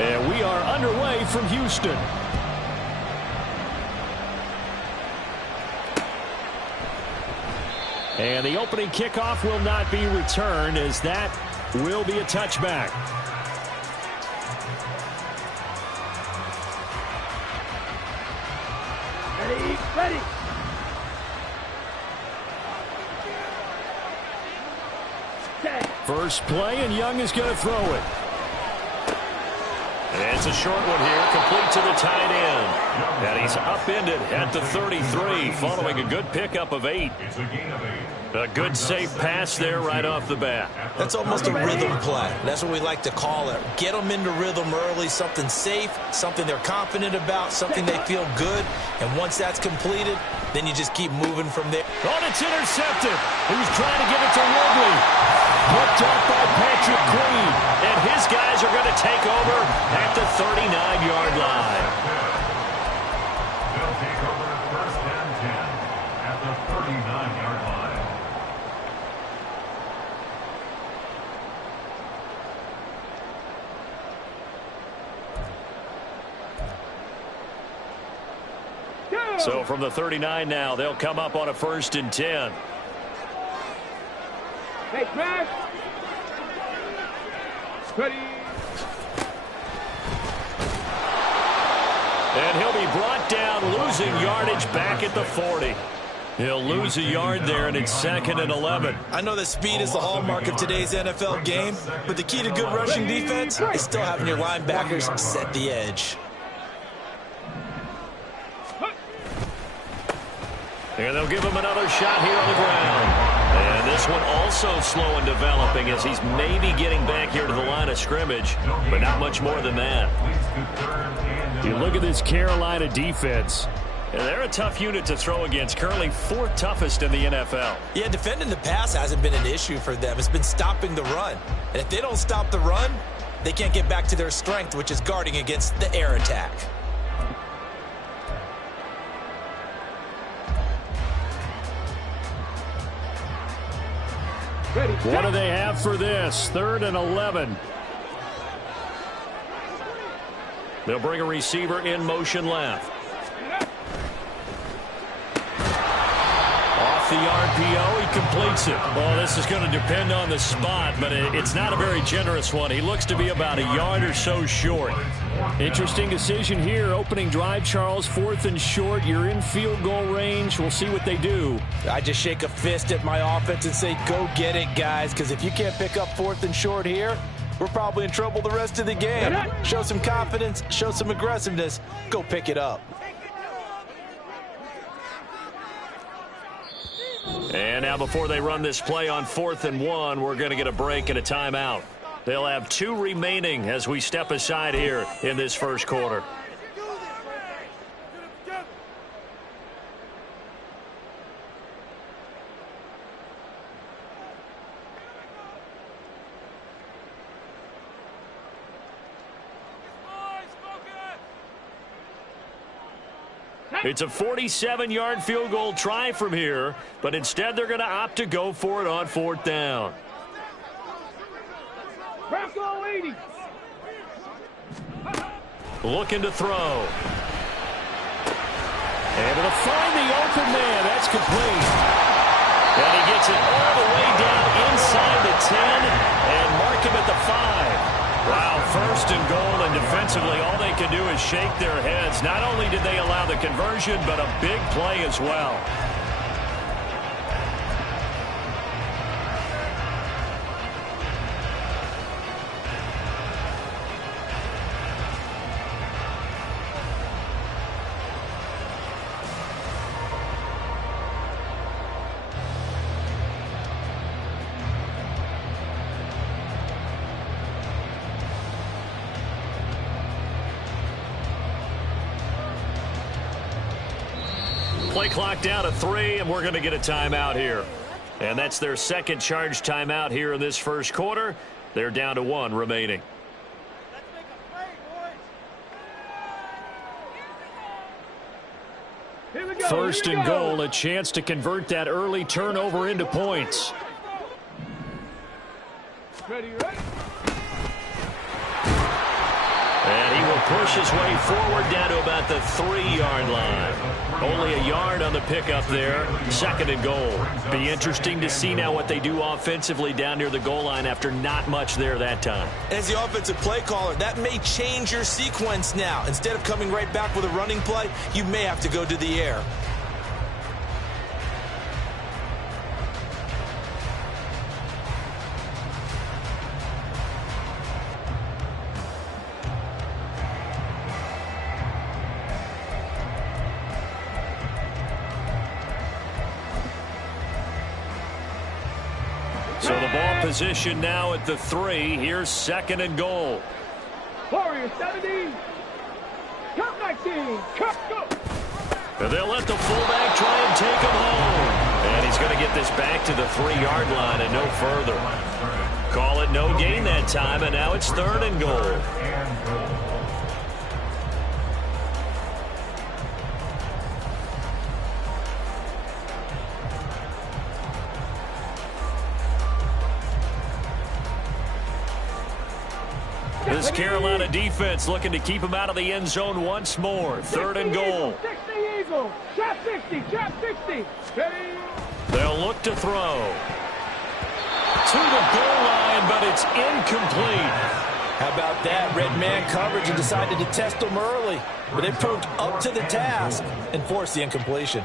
And we are underway from Houston. And the opening kickoff will not be returned, as that will be a touchback. Ready. First play, and Young is going to throw it. And it's a short one here, complete to the tight end. And he's upended at the 33, following a good pickup of 8. A good safe pass there right off the bat. That's almost a rhythm play. That's what we like to call it. Get them into rhythm early, something safe, something they're confident about, something they feel good. And once that's completed, then you just keep moving from there. Oh, it's intercepted. He was trying to give it to Woodley. Picked up by Patrick Queen. And his guys are going to take over at the 39-yard line. They'll take over first and 10 at the 39-yard line. So from the 39 now, they'll come up on a first and 10. Hey, Crash. Ready. And he'll be brought down, losing yardage back at the 40. He'll lose a yard there, and it's 2nd and 11. I know that speed is the hallmark of today's NFL game, but the key to good rushing defense is still having your linebackers set the edge. And they'll give him another shot here on the ground. And this one also slow in developing, as he's maybe getting back here to the line of scrimmage, but not much more than that. You look at this Carolina defense. And they're a tough unit to throw against, currently 4th toughest in the NFL. Yeah, defending the pass hasn't been an issue for them. It's been stopping the run. And if they don't stop the run, they can't get back to their strength, which is guarding against the air attack. What do they have for this? 3rd and 11. They'll bring a receiver in motion left. Off the RPO, he completes it. Well, this is going to depend on the spot, but it's not a very generous one. He looks to be about a yard or so short. Interesting decision here. Opening drive, Charles, 4th and short. You're in field goal range. We'll see what they do. I just shake a fist at my offense and say, go get it, guys, because if you can't pick up 4th and short here, we're probably in trouble the rest of the game. Show some confidence, show some aggressiveness, go pick it up. And now before they run this play on 4th and 1, we're going to get a break and a timeout. They'll have 2 remaining as we step aside here in this first quarter. It's a 47-yard field goal try from here, but instead they're going to opt to go for it on 4th down. Bronco 80. Looking to throw. Able to find the open man. That's complete. And he gets it all the way down inside the 10 and mark him at the 5. Wow, 1st and goal, and defensively all they can do is shake their heads. Not only did they allow the conversion, but a big play as well. Play clock down to 3, and we're going to get a timeout here. And that's their second charge timeout here in this first quarter. They're down to 1 remaining. First and goal, a chance to convert that early turnover into points. push his way forward down to about the 3-yard line. Only a yard on the pickup there. 2nd and goal. Be interesting to see now what they do offensively down near the goal line after not much there that time. As the offensive play caller, that may change your sequence now. Instead of coming right back with a running play, you may have to go to the air. So the ball position now at the 3. Here's 2nd and goal. Warriors 17. Cut 19. Cut, go. And they'll let the fullback try and take him home. And he's going to get this back to the 3-yard line and no further. Call it no gain that time, and now it's 3rd and goal. This Carolina defense looking to keep him out of the end zone once more. 3rd and goal. 60 Eagles. Trap 60. Trap 60. Ready. They'll look to throw. To the goal line, but it's incomplete. How about that? Red man coverage and decided to test them early. But they proved up to the task and forced the incompletion.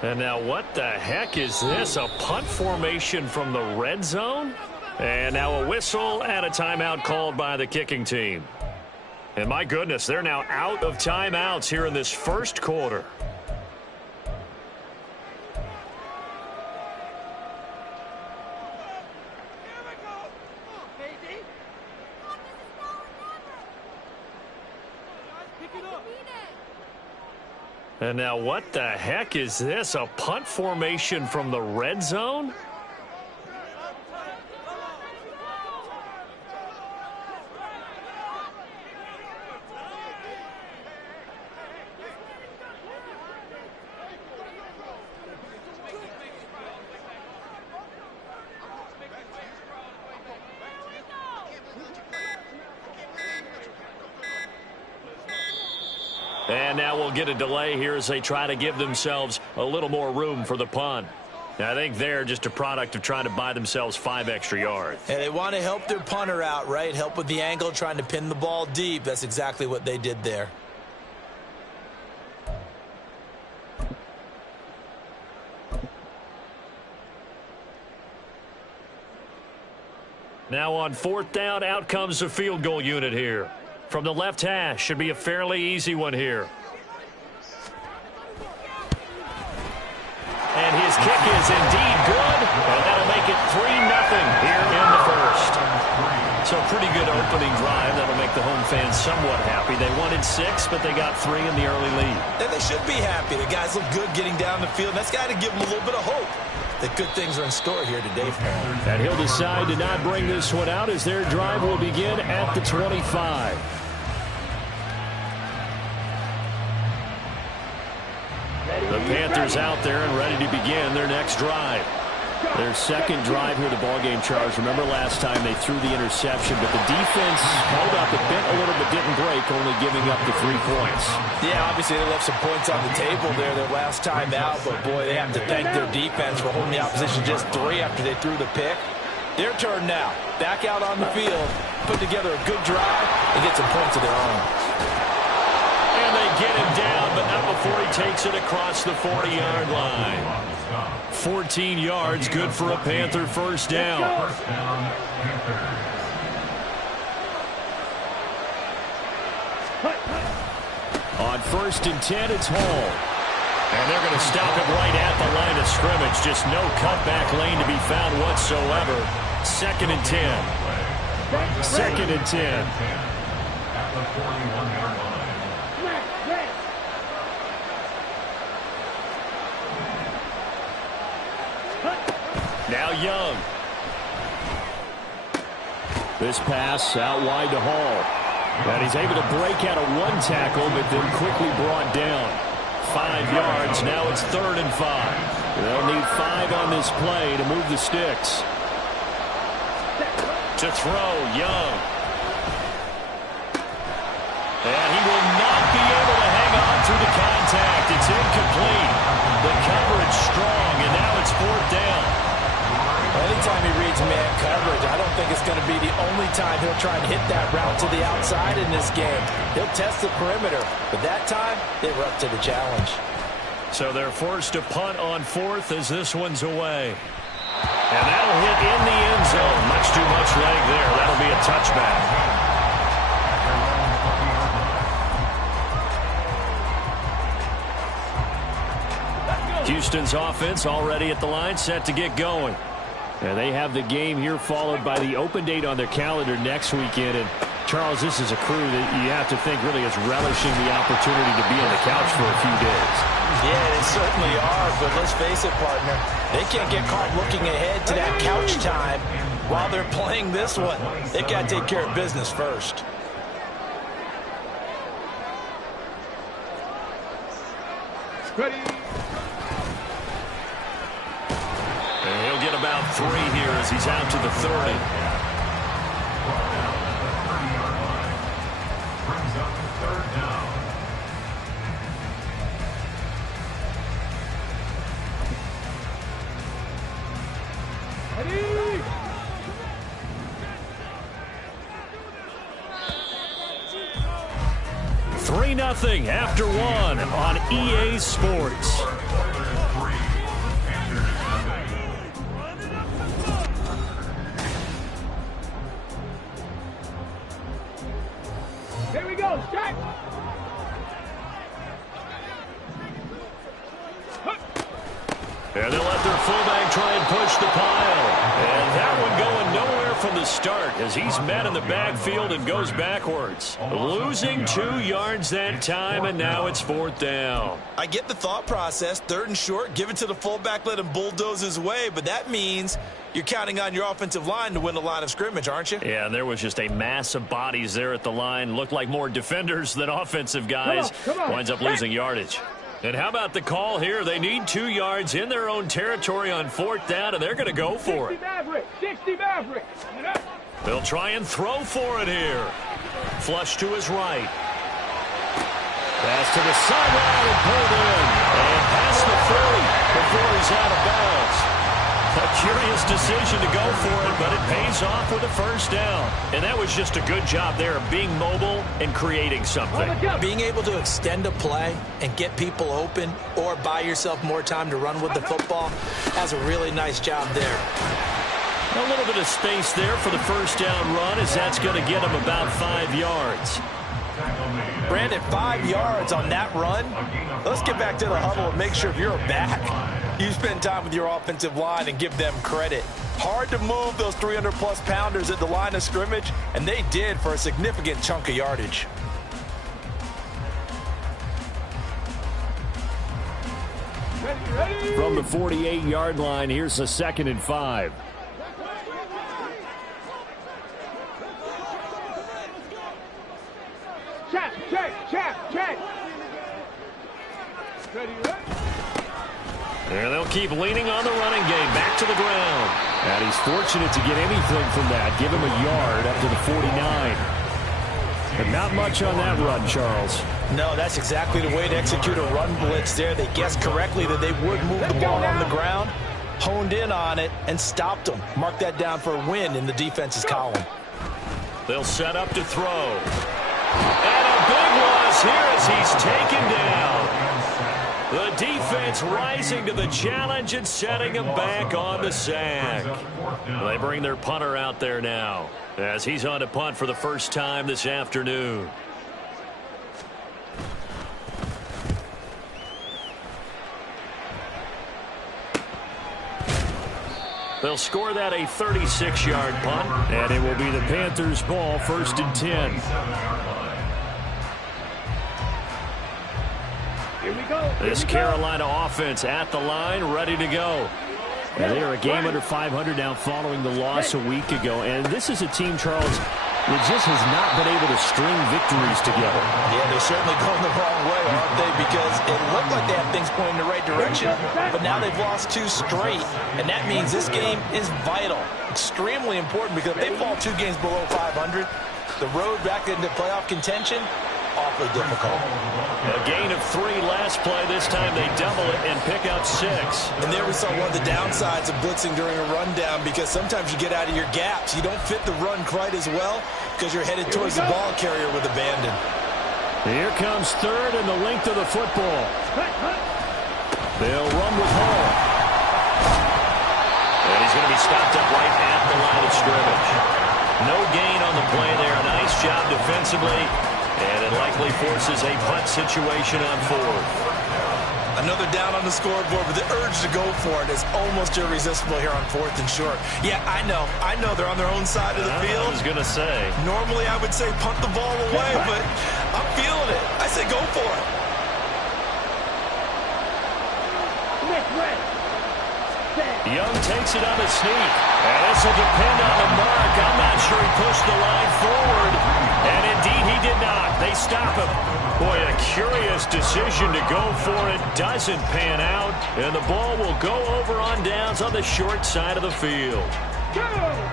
And now what the heck is this? A punt formation from the red zone? And now a whistle and a timeout called by the kicking team. And my goodness, they're now out of timeouts here in this first quarter. And now what the heck is this? A punt formation from the red zone? And now we'll get a delay here as they try to give themselves a little more room for the punt. Now, I think they're just a product of trying to buy themselves 5 extra yards. And they want to help their punter out, right? Help with the angle, trying to pin the ball deep. That's exactly what they did there. Now on 4th down, out comes the field goal unit here. From the left hash, should be a fairly easy one here. And his kick is indeed good, and that'll make it 3-0 here in the first. So pretty good opening drive. That'll make the home fans somewhat happy. They wanted 6, but they got 3 in the early lead. And they should be happy. The guys look good getting down the field. That's got to give them a little bit of hope that good things are in store here today for them. And he'll decide to not bring this one out as their drive will begin at the 25. The Panthers out there and ready to begin their next drive. Their second drive here, the ballgame, Charles. Remember last time they threw the interception, but the defense held up, it bent a little but didn't break, only giving up the 3 points. Yeah, obviously they left some points on the table there their last time out, but boy, they have to thank their defense for holding the opposition just 3 after they threw the pick. Their turn now. Back out on the field, put together a good drive, and get some points of their own. And they get him down, but not before he takes it across the 40-yard line. 14 yards, good for a Panther first down. On 1st and 10, it's Hall. And they're going to stop it right at the line of scrimmage. Just no cutback lane to be found whatsoever. 2nd and 10. 2nd and 10. At the 41-yard line. Now Young. This pass out wide to Hall. And he's able to break out of one tackle, but then quickly brought down. 5 yards. Now it's 3rd and 5. They'll need 5 on this play to move the sticks. To throw, Young. And he will not be able to hang on through the contact. It's incomplete. The coverage strong, and now it's 4th down. Anytime he reads man coverage, I don't think it's going to be the only time he'll try and hit that route to the outside in this game. He'll test the perimeter, but that time they were up to the challenge. So they're forced to punt on 4th as this one's away. And that'll hit in the end zone. Much too much leg there. That'll be a touchback. Houston's offense already at the line, set to get going. And they have the game here followed by the open date on their calendar next weekend. And, Charles, this is a crew that you have to think really is relishing the opportunity to be on the couch for a few days. Yeah, they certainly are, but let's face it, partner. They can't get caught looking ahead to that couch time while they're playing this one. They got to take care of business first. Ready. And he'll get about 3 here as he's out to the 30. Brings up 3rd down. Ready. Three 3-0 after 1 on EA Sports. Here we go. Start. And they'll let their fullback try and push the pile. And that one going nowhere from the start as he's met in the backfield and goes backwards. Losing 2 yards that time, and now it's 4th down. I get the thought process. 3rd and short, give it to the fullback, let him bulldoze his way. But that means you're counting on your offensive line to win the line of scrimmage, aren't you? Yeah, and there was just a mass of bodies there at the line. Looked like more defenders than offensive guys. Come on. Winds up losing yardage. And how about the call here? They need 2 yards in their own territory on 4th down, and they're going to go for 60 it. Maverick. 60 Maverick. They'll try and throw for it here. Flush to his right. Pass to the sideline and pulled in. And past the 30 before he's out of bounds. A curious decision to go for it, but it pays off with a 1st down. And that was just a good job there of being mobile and creating something. Being able to extend a play and get people open or buy yourself more time to run with the football, that's a really nice job there. A little bit of space there for the 1st down run as that's going to get him about 5 yards. Brandon, 5 yards on that run. Let's get back to the huddle and make sure if you're back, you spend time with your offensive line and give them credit. Hard to move those 300-plus pounders at the line of scrimmage, and they did for a significant chunk of yardage. Ready. From the 48-yard line, here's a 2nd and 5. Check. Ready. And they'll keep leaning on the running game. Back to the ground. And he's fortunate to get anything from that. Give him a yard up to the 49. But not much on that run, Charles. No, that's exactly the way to execute a run blitz there. They guessed correctly that they would move the ball on the ground, honed in on it, and stopped them. Mark that down for a win in the defense's column. They'll set up to throw. And a big loss here as he's taken down. The defense rising to the challenge and setting him back on the sack. They bring their punter out there now as he's on to punt for the 1st time this afternoon. They'll score that a 36-yard punt, and it will be the Panthers' ball, 1st and 10. Here we go. This Carolina offense at the line, ready to go. And they are a game under 500 now following the loss a week ago. And this is a team, Charles, that just has not been able to string victories together. Yeah, they're certainly going the wrong way, aren't they? Because it looked like they had things pointing in the right direction, but now they've lost 2 straight. And that means this game is vital, extremely important, because if they fall 2 games below 500, the road back into playoff contention, awfully difficult. A gain of 3 last play. This time they double it and pick up 6. And there we saw one of the downsides of blitzing during a rundown, because sometimes you get out of your gaps. You don't fit the run quite as well because you're headed towards the ball carrier with abandon. Here comes 3rd and the length of the football. They'll run with Hall. And he's going to be stopped up right at the line of scrimmage. No gain on the play there. Nice job defensively. And it likely forces a punt situation on 4th. Another down on the scoreboard, but the urge to go for it is almost irresistible here on 4th and short. Yeah, I know they're on their own side of the field. I was going to say. Normally I would say punt the ball away, but I'm feeling it. I say go for it. Young takes it on the sneak. And this will depend on the mark. I'm not sure he pushed the line forward. And indeed he did not. They stop him. Boy, a curious decision to go for it. Doesn't pan out. And the ball will go over on downs on the short side of the field.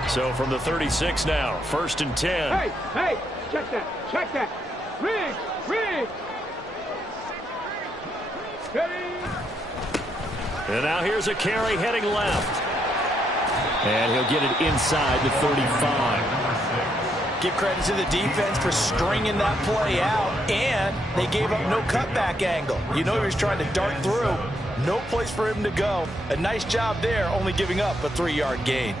So from the 36 now, 1st and 10. Hey, check that. Riggs. And now here's a carry heading left. And he'll get it inside the 35. Give credit to the defense for stringing that play out, and they gave up no cutback angle. You know he was trying to dart through. No place for him to go. A nice job there, only giving up a 3-yard gain.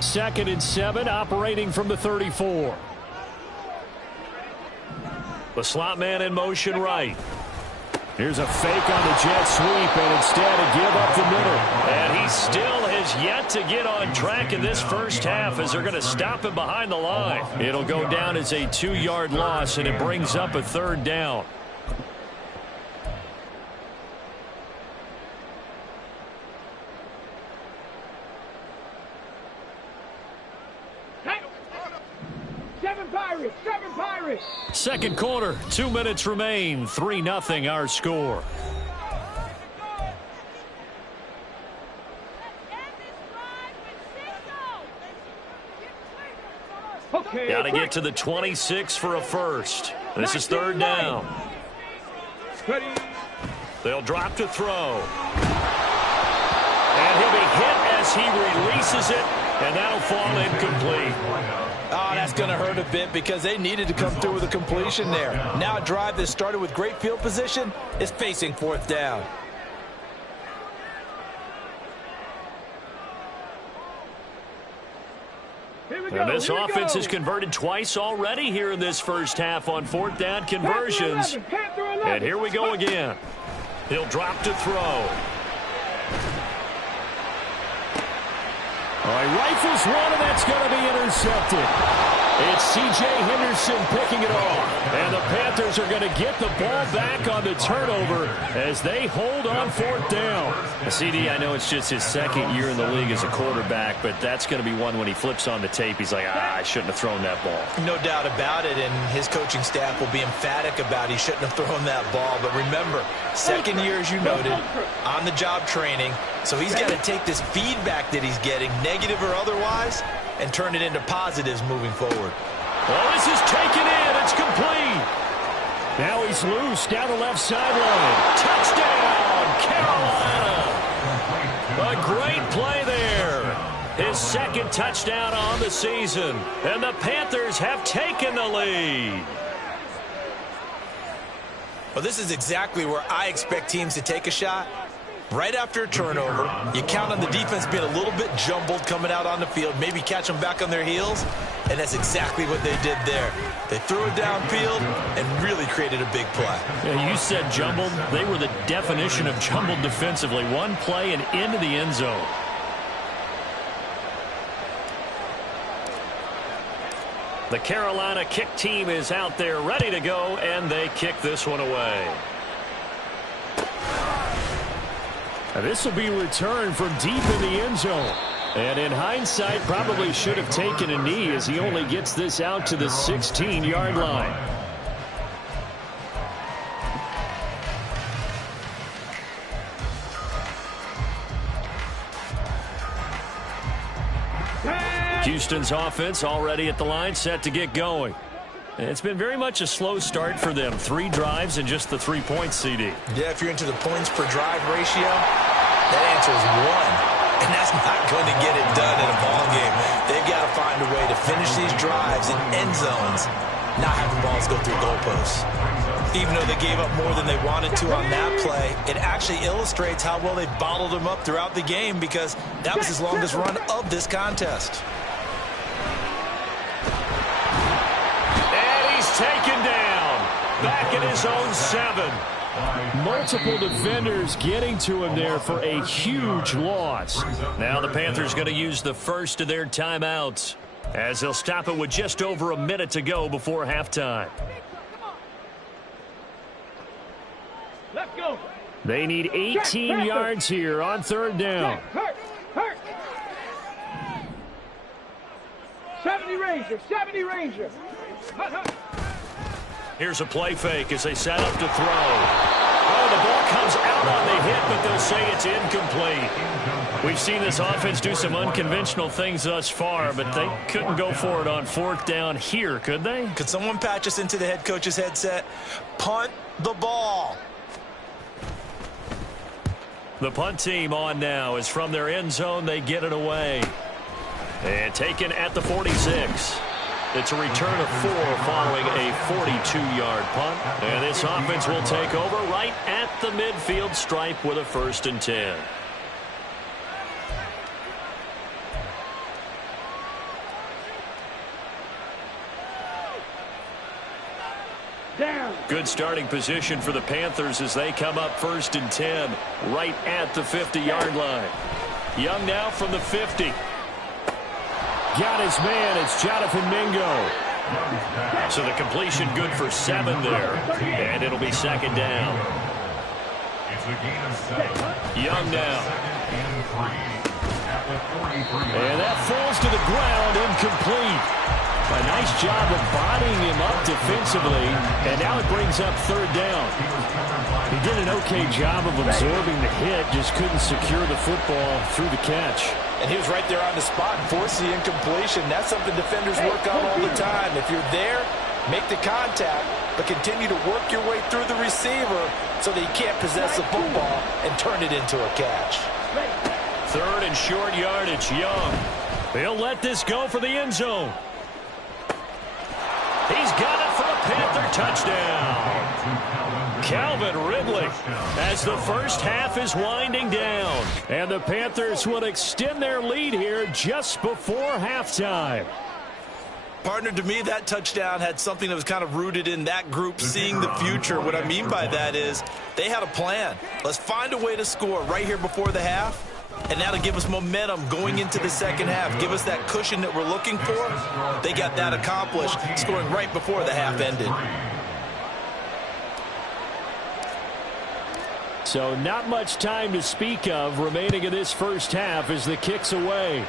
Second and 7, operating from the 34. The slot man in motion right. Here's a fake on the jet sweep, and instead a give up the middle. And he still has yet to get on track in this first half as they're going to stop him behind the line. It'll go down as a 2-yard loss, and it brings up a 3rd down. Seven Pirates. Second quarter, 2 minutes remain. 3-0 our score. Okay. Got to get to the 26 for a first. This is 3rd down. They'll drop to throw. And he'll be hit as he releases it, and that'll fall incomplete. Oh, that's going to hurt a bit because they needed to come through with a completion there. Now a drive that started with great field position is facing 4th down. And this offense has converted twice already here in this first half on 4th down conversions. And here we go again. He'll drop to throw. All right, rifles one, and that's going to be intercepted. It's C.J. Henderson picking it off. And the Panthers are going to get the ball back on the turnover as they hold on 4th down. CD, I know it's just his 2nd year in the league as a quarterback, but that's going to be one when he flips on the tape. He's like, I shouldn't have thrown that ball. No doubt about it, and his coaching staff will be emphatic about he shouldn't have thrown that ball. But remember, 2nd year, as you noted, on-the-job training. So he's got to take this feedback that he's getting, negative or otherwise, and turn it into positives moving forward. Well, this is taken in. It's complete. Now he's loose down the left sideline. Touchdown, Carolina. A great play there. His 2nd touchdown on the season. And the Panthers have taken the lead. Well, this is exactly where I expect teams to take a shot. Right after a turnover, you count on the defense being a little bit jumbled coming out on the field, maybe catch them back on their heels, and that's exactly what they did there. They threw it downfield and really created a big play. Yeah, you said jumbled. They were the definition of jumbled defensively. One play and into the end zone. The Carolina kick team is out there ready to go, and they kick this one away. This will be returned from deep in the end zone. And in hindsight, probably should have taken a knee as he only gets this out to the 16-yard line. Houston's offense already at the line, set to get going. It's been very much a slow start for them. 3 drives and just the 3 points, CD. Yeah, if you're into the points per drive ratio, that answer is 1. And that's not going to get it done in a ball game. They've got to find a way to finish these drives in end zones, not have the balls go through goalposts. Even though they gave up more than they wanted to on that play, it actually illustrates how well they bottled them up throughout the game, because that was his longest run of this contest. Taken down, back in his own 7. Multiple defenders getting to him there for a huge loss. Now the Panthers going to use the first of their timeouts, as they'll stop it with just over a minute to go before halftime. Let's go. They need 18 yards here on 3rd down. Hurt. 70 Ranger. Hut. Here's a play fake as they set up to throw. Oh, the ball comes out on the hit, but they'll say it's incomplete. We've seen this offense do some unconventional things thus far, but they couldn't go for it on 4th down here, could they? Could someone patch us into the head coach's headset? Punt the ball. The punt team on now is from their end zone. They get it away. And taken at the 46. It's a return of 4 following a 42-yard punt. And this offense will take over right at the midfield stripe with a 1st and 10. Down. Good starting position for the Panthers as they come up 1st and 10 right at the 50-yard line. Young now from the 50. Got his man. It's Jonathan Mingo. So the completion good for 7 there. And it'll be 2nd down. It's a gain of 7. Young now. And that falls to the ground, incomplete. A nice job of bodying him up defensively, and now it brings up 3rd down. He did an okay job of absorbing the hit, just couldn't secure the football through the catch. And he was right there on the spot and forced the incompletion. That's something defenders work on all the time. If you're there, make the contact, but continue to work your way through the receiver so that he can't possess the football and turn it into a catch. 3rd and short yardage, Young. They'll let this go for the end zone. He's got it for a Panther touchdown. Calvin Ridley as the first half is winding down. And the Panthers will extend their lead here just before halftime. Partner, to me, that touchdown had something that was kind of rooted in that group seeing the future. What I mean by that is they had a plan. Let's find a way to score right here before the half. And that'll give us momentum going into the 2nd half. Give us that cushion that we're looking for. They got that accomplished, scoring right before the half ended. So not much time to speak of remaining in this first half as the kick's away.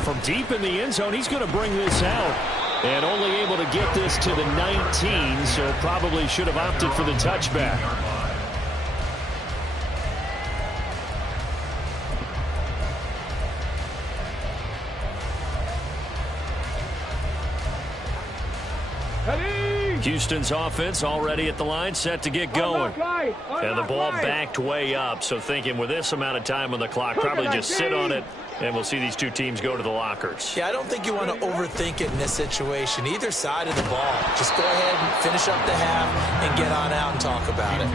From deep in the end zone, he's going to bring this out. And only able to get this to the 19, so probably should have opted for the touchback. Houston's offense already at the line, set to get going. And the ball backed way up, so thinking with this amount of time on the clock, probably just sit on it, and we'll see these two teams go to the lockers. Yeah, I don't think you want to overthink it in this situation. Either side of the ball. Just go ahead and finish up the half and get on out and talk about it.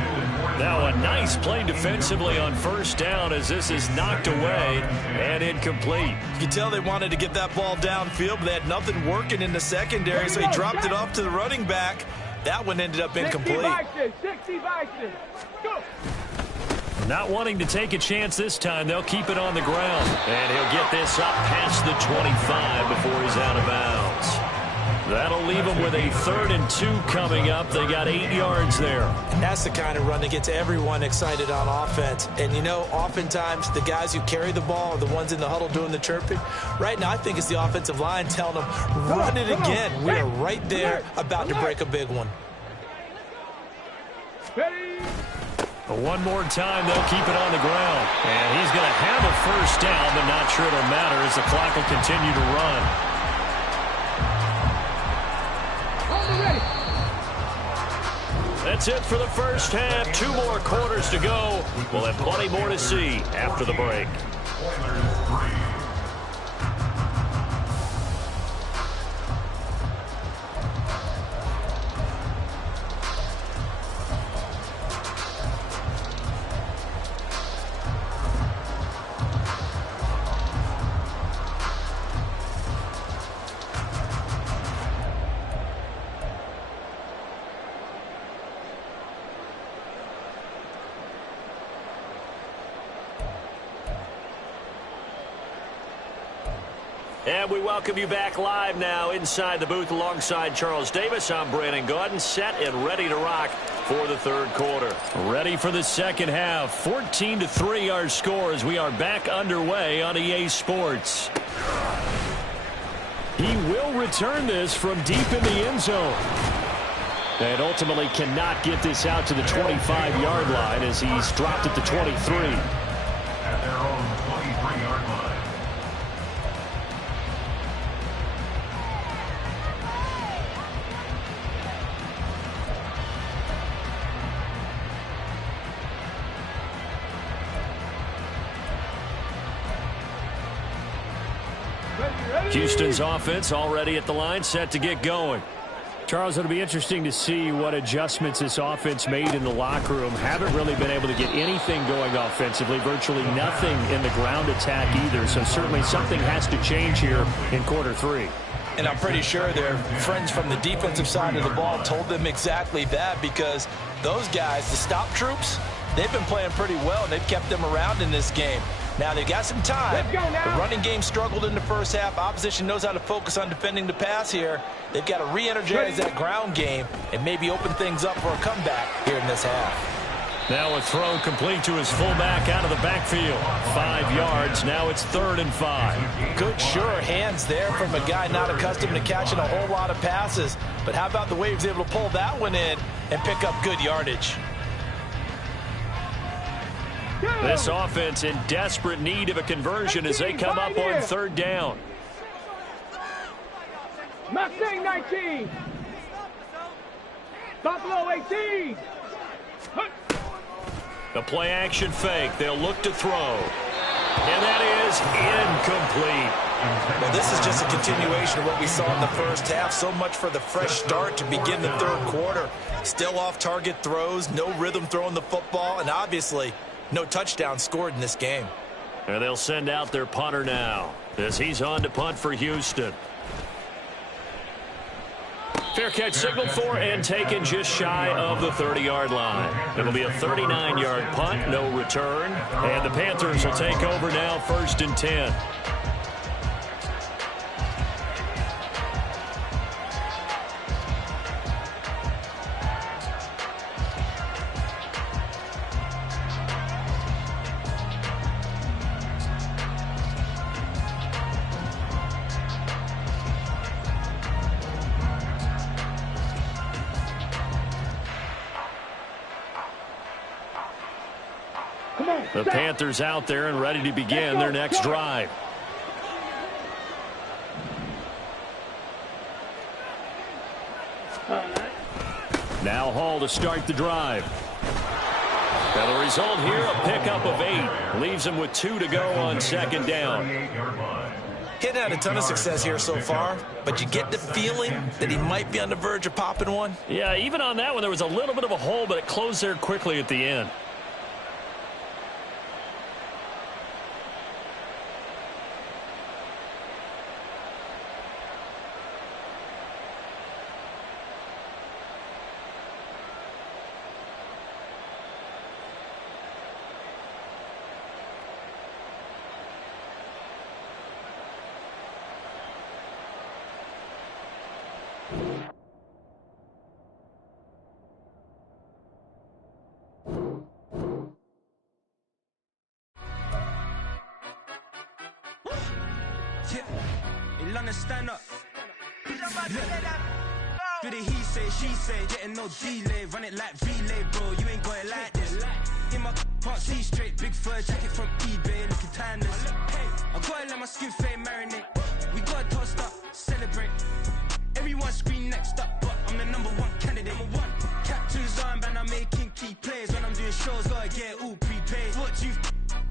Now a nice play defensively on 1st down as this is knocked away and incomplete. You can tell they wanted to get that ball downfield, but they had nothing working in the secondary, so he dropped it off to the running back. That one ended up incomplete. 60 Bison. Go. Not wanting to take a chance this time, they'll keep it on the ground. And he'll get this up past the 25 before he's out of bounds. That'll leave him with a 3rd and 2 coming up. They got 8 yards there. That's the kind of run that gets everyone excited on offense. And, you know, oftentimes the guys who carry the ball are the ones in the huddle doing the chirping. Right now, I think it's the offensive line telling them, run it again. We are right there about to break a big one. One more time, they'll keep it on the ground. And he's going to have a first down, but not sure it'll matter as the clock will continue to run. That's it for the first half. 2 more quarters to go. We'll have plenty more to see after the break. And we welcome you back live now inside the booth alongside Charles Davis. I'm Brandon Gaudin, set and ready to rock for the 3rd quarter. Ready for the second half. 14-3 our score as we are back underway on EA Sports. He will return this from deep in the end zone. And ultimately cannot get this out to the 25-yard line as he's dropped at the 23. At their own 23-yard line. Houston's offense already at the line, set to get going. Charles, it'll be interesting to see what adjustments this offense made in the locker room. Haven't really been able to get anything going offensively, virtually nothing in the ground attack either. So certainly something has to change here in quarter 3. And I'm pretty sure their friends from the defensive side of the ball told them exactly that, because those guys, the stop troops, they've been playing pretty well, and they've kept them around in this game. Now, they've got some time. The running game struggled in the first half. Opposition knows how to focus on defending the pass here. They've got to re-energize that ground game and maybe open things up for a comeback here in this half. Now a throw complete to his fullback out of the backfield. 5 yards. Now it's 3rd and 5. Good, sure hands there from a guy not accustomed to catching a whole lot of passes. But how about the way he was able to pull that one in and pick up good yardage? This offense in desperate need of a conversion as they come up on 3rd down. Mustang 19. Buffalo 18. The play action fake. They'll look to throw. And that is incomplete. Well, this is just a continuation of what we saw in the first half. So much for the fresh start to begin the 3rd quarter. Still off-target throws, no rhythm throwing the football, and obviously no touchdown scored in this game. And they'll send out their punter now as he's on to punt for Houston. Fair catch signaled for and taken just shy of the 30-yard line. It'll be a 39-yard punt, no return. And the Panthers will take over now, 1st and 10. The Panthers out there and ready to begin their next drive. Now Hall to start the drive. Now the result here, a pickup of 8. Leaves him with 2 to go on 2nd down. Hadn't had a ton of success here so far, but you get the feeling that he might be on the verge of popping one. Yeah, even on that one, there was a little bit of a hole, but it closed there quickly at the end. tip. In London, stand up. Do the he say, she say, getting no delay. Run it like relay, bro, you ain't got it like this. In my part C straight, big fur jacket from eBay, looking timeless. I gotta let my skin fade marinate. We gotta toast up, celebrate. Everyone scream next up, but I'm the #1 candidate. Captain's armband, I'm making key plays. When I'm doing shows, gotta get it all prepaid. What you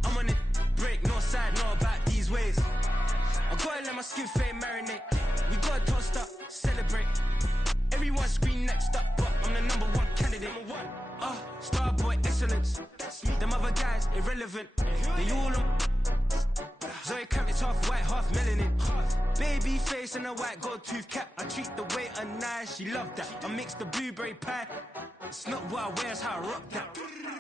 I'm on it, break, no side, no about these ways. I gotta let my skin fade marinate. We gotta toast up, celebrate. Everyone scream next up, but I'm the #1 candidate. Starboy excellence. Them other guys irrelevant. They all on. Zoe Kravitz half white, half melanin. Baby face and a white gold tooth cap. I treat the waiter nice, she love that. I mix the blueberry pie. It's not what I wear, it's how I rock that.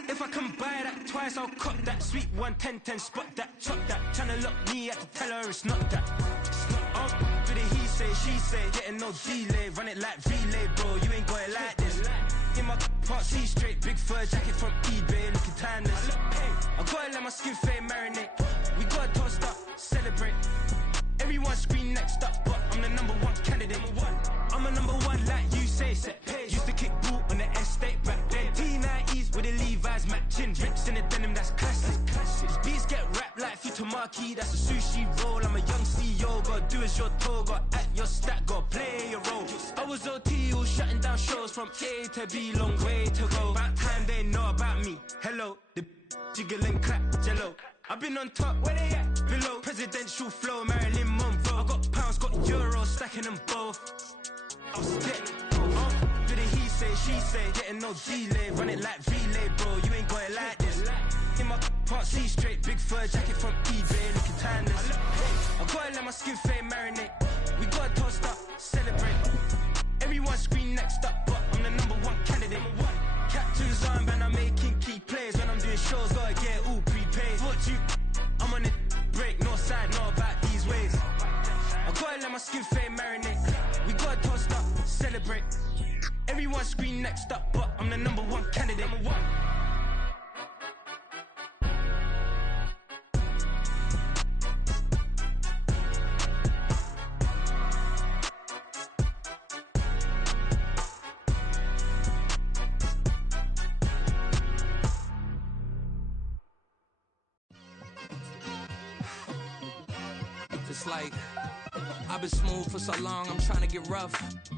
If I can buy that twice, I'll cop that. Sweet 110, spot that, chop that. Tryna lock me, I have to tell her it's not that. Do the he say, she say, getting no delay. Run it like relay, bro, you ain't got it like this. In my part C straight, big fur jacket from eBay, looking timeless. I gotta let my skin fade marinate. We gotta toast up, celebrate. Everyone scream next up, but I'm the #1 candidate. I'm a #1 like you say, set page. Used to kick ball on the estate back then. T90s with the Levi's matching. Rips in the denim, that's classic. These beats get wrapped like Futamaki, that's a sushi roll. I'm a young CEO, gotta do as you're told. Gotta act your stat, gotta play your role. I was OT, all shutting down shows from A to B, long way to go. About time they know about me. Hello, the jiggle and clap, jello. I've been on top, where they at? Below, presidential flow, Marilyn Monroe. I got pounds, got euros, stacking them both. I was dead. Do the he say, she say, getting no delay. Run it like relay, bro, you ain't got it like this. In my part C straight, big fur jacket from eBay, looking timeless. I gotta let my skin fade marinate. We gotta toast up, celebrate. Everyone scream next up, but I'm the #1 candidate. Captain's armband, I'm making key plays. When I'm doing shows, gotta get it all prepaid. What you I'm on it, break, no side, no about these ways. I gotta let my skin fade marinate. We gotta toast up, celebrate. Everyone scream next up, but I'm the #1 candidate. It's like I've been smooth for so long, I'm trying to get rough.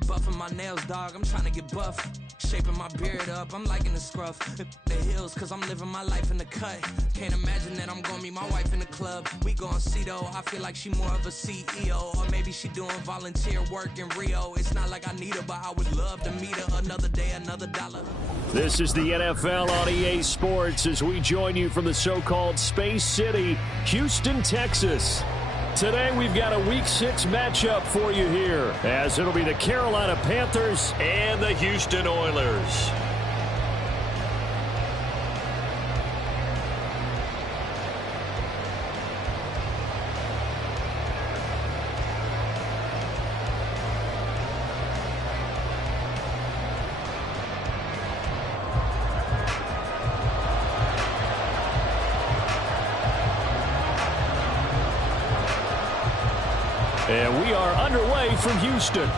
Buffing my nails, dog, I'm trying to get buff. Shaping my beard up, I'm liking the scruff. The hills, cause I'm living my life in the cut. Can't imagine that I'm gonna meet my wife in the club. We gon' see though, I feel like she more of a CEO. Or maybe she doing volunteer work in Rio. It's not like I need her, but I would love to meet her. Another day, another dollar. This is the NFL on EA Sports as we join you from the so-called Space City, Houston, Texas. Today we've got a Week 6 matchup for you here, as it'll be the Carolina Panthers and the Houston Oilers. And we are underway from Houston.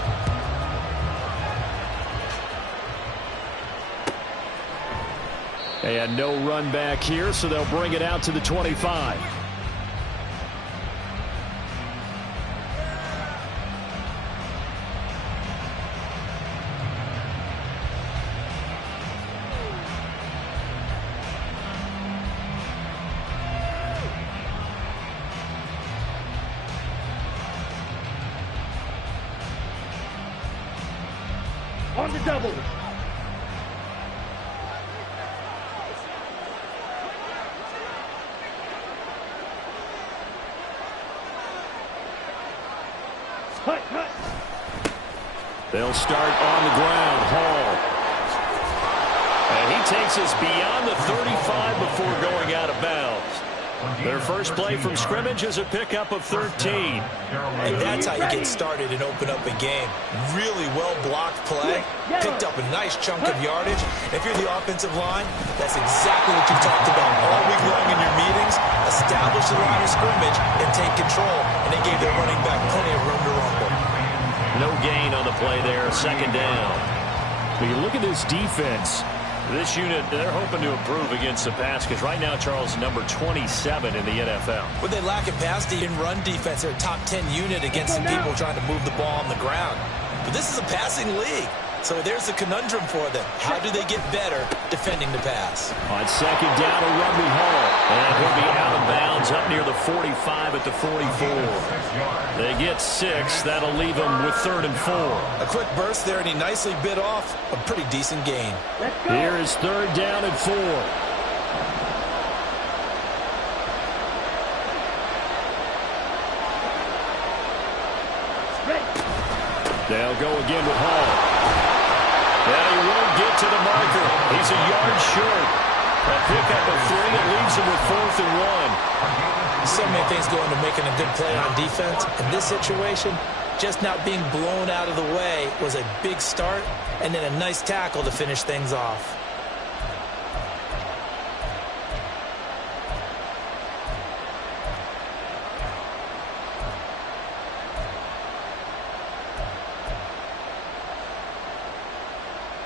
And no run back here, so they'll bring it out to the 25. On the double. Cut. They'll start on the ground. Hall. And he takes us beyond the 35 before going out of bounds. Their first play from scrimmage is a pickup of 13. And that's how you get started and open up a game. Really well-blocked play. Picked up a nice chunk of yardage. If you're the offensive line, that's exactly what you talked about all week long in your meetings. Establish the line of scrimmage and take control. And they gave their running back plenty of room to rumble. No gain on the play there, second down. When you look at this defense, this unit, they're hoping to improve against the pass because right now, Charles, number 27 in the NFL. But they lack a pass and run defense. They're a top 10 unit against some people trying to move the ball on the ground. But this is a passing league. So there's a conundrum for them. How do they get better defending the pass? On second down, a run with Hall. And he'll be out of bounds up near the 45 at the 44. They get 6. That'll leave them with 3rd and 4. A quick burst there, and he nicely bit off a pretty decent gain. Here is 3rd down and 4. They'll go again with Hall. And he won't get to the marker. He's a yard short. A pickup of 3. It leaves him with 4th and 1. So many things go into making a good play on defense. In this situation, just not being blown out of the way was a big start, and then a nice tackle to finish things off.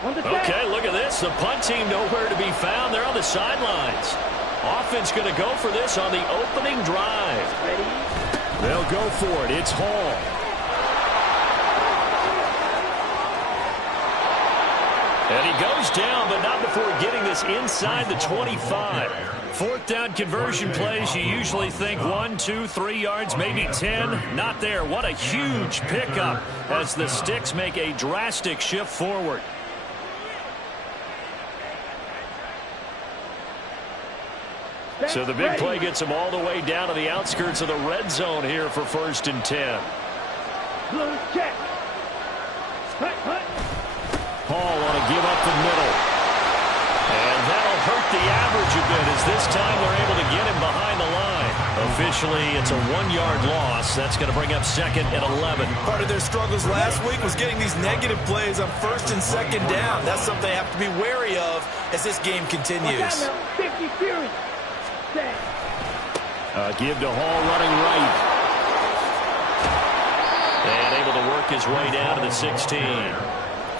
Okay, look at this. The punt team nowhere to be found. They're on the sidelines. Offense going to go for this on the opening drive. They'll go for it. It's Hall. And he goes down, but not before getting this inside the 25. 4th down conversion plays, you usually think 1, 2, 3 yards, maybe 10. Not there. What a huge pickup as the Sticks make a drastic shift forward. So the big play gets him all the way down to the outskirts of the red zone here for 1st and 10. Check. Hall on a give up the middle. And that'll hurt the average a bit as this time they're able to get him behind the line. Officially, it's a 1-yard loss. That's going to bring up 2nd and 11. Part of their struggles last week was getting these negative plays on 1st and 2nd down. That's something they have to be wary of as this game continues. 50 Fury. Give to Hall running right. And able to work his way down to the 16.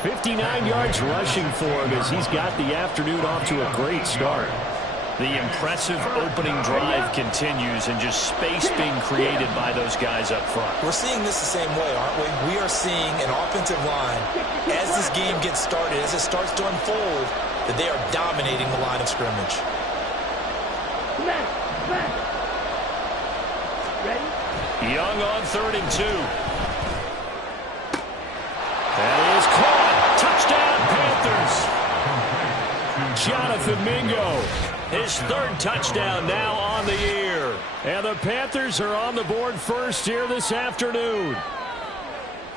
59 yards rushing for him as he's got the afternoon off to a great start. The impressive opening drive continues and just space being created by those guys up front. We're seeing this the same way, aren't we? We are seeing an offensive line, as this game gets started, as it starts to unfold, that they are dominating the line of scrimmage. Young on 3rd and 2. That is caught. Touchdown, Panthers. Jonathan Mingo. His 3rd touchdown now on the year. And the Panthers are on the board first here this afternoon.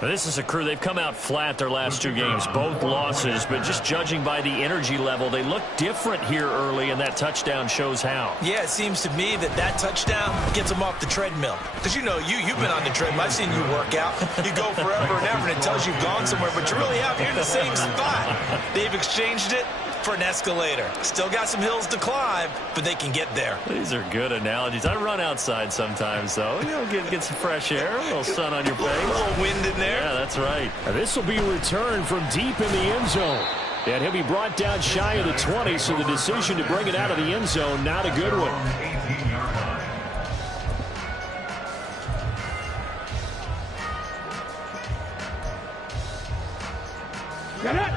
This is a crew. They've come out flat their last 2 games, both losses, but just judging by the energy level, they look different here early, and that touchdown shows how. Yeah, it seems to me that touchdown gets them off the treadmill. Because, you know, you've been on the treadmill. I've seen you work out. You go forever and ever, and it tells you've gone somewhere, but you really have. You're in the same spot. They've exchanged it for an escalator. Still got some hills to climb, but they can get there. These are good analogies. I run outside sometimes, though. You know, get some fresh air, a little sun on your face. A little wind in there. Yeah, that's right. This will be returned from deep in the end zone. And he'll be brought down shy of the 20, so the decision to bring it out of the end zone, not a good one. Get it.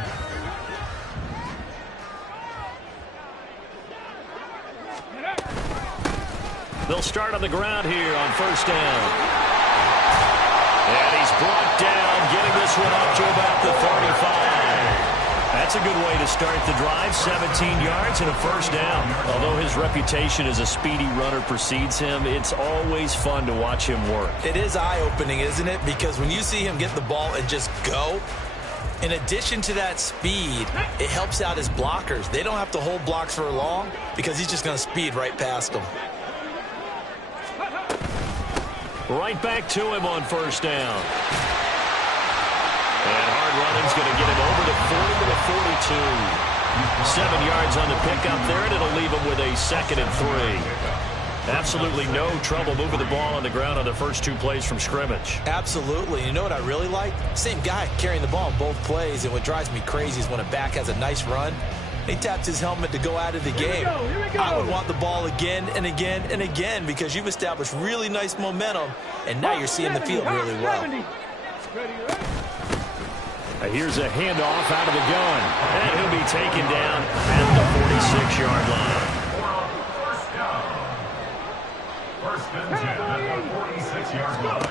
They'll start on the ground here on 1st down. And he's brought down, getting this one up to about the 35. That's a good way to start the drive. 17 yards and a 1st down. Although his reputation as a speedy runner precedes him, it's always fun to watch him work. It is eye-opening, isn't it? Because when you see him get the ball and just go, in addition to that speed, it helps out his blockers. They don't have to hold blocks for long because he's just going to speed right past them. Right back to him on first down. And hard running's going to get him over the 40 to the 42. 7 yards on the pickup there, and it'll leave him with a 2nd and 3. Absolutely no trouble moving the ball on the ground on the first 2 plays from scrimmage. Absolutely. You know what I really like? Same guy carrying the ball in both plays, and what drives me crazy is when a back has a nice run, he taps his helmet to go out of the game. Here we go. I would want the ball again and again and again because you've established really nice momentum, and now you're seeing the field really well. Here's a handoff out of the gun. And he'll be taken down at the 46-yard line. First and 10 at the 46-yard line.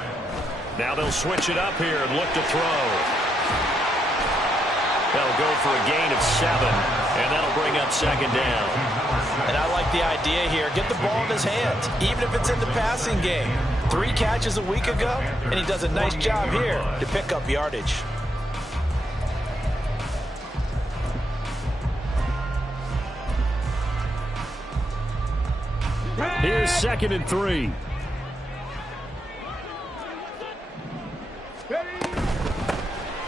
Now they'll switch it up here and look to throw. They'll go for a gain of 7, and that'll bring up 2nd down. And I like the idea here. Get the ball in his hands, even if it's in the passing game. 3 catches a week ago, and he does a nice job here to pick up yardage. Here's 2nd and 3.